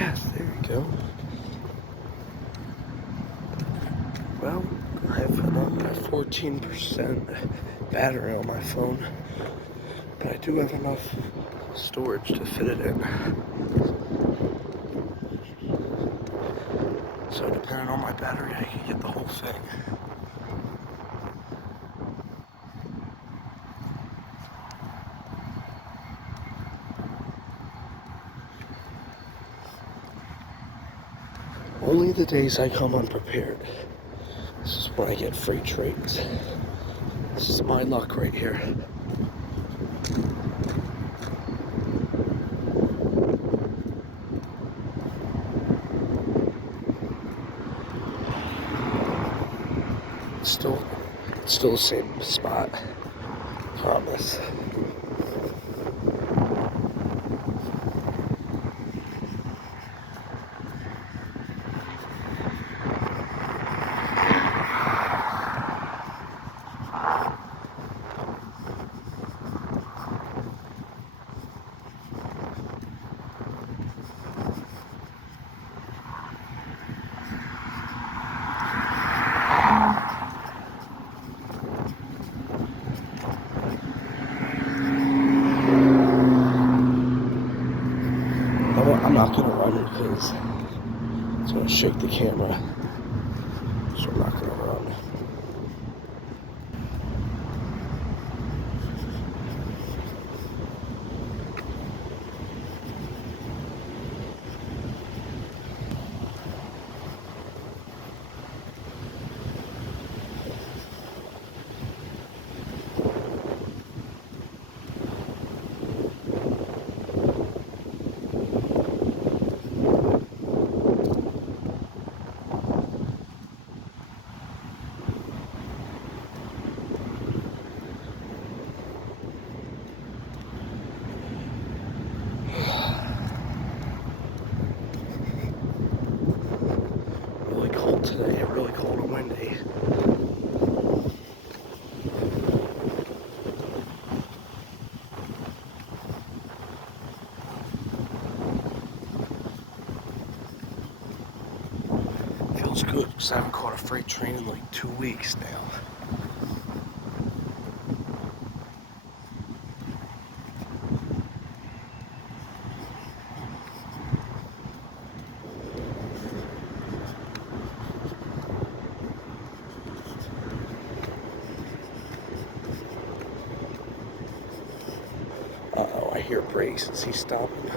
Yes, there you go. Well, I have about 14% battery on my phone, but I do have enough storage to fit it in. So depending on my battery, I can get the whole thing. Only the days I come unprepared. This is when I get free trades. This is my luck right here. Still the same spot. Promise. I'm not gonna run it because it's gonna shake the camera. So I'm not gonna run. Really cold today, really cold and windy. Feels good because I haven't caught a freight train in like 2 weeks now. Uh-oh, I hear brakes. Is he stopping?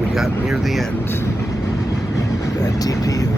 We got near the end. That DPU.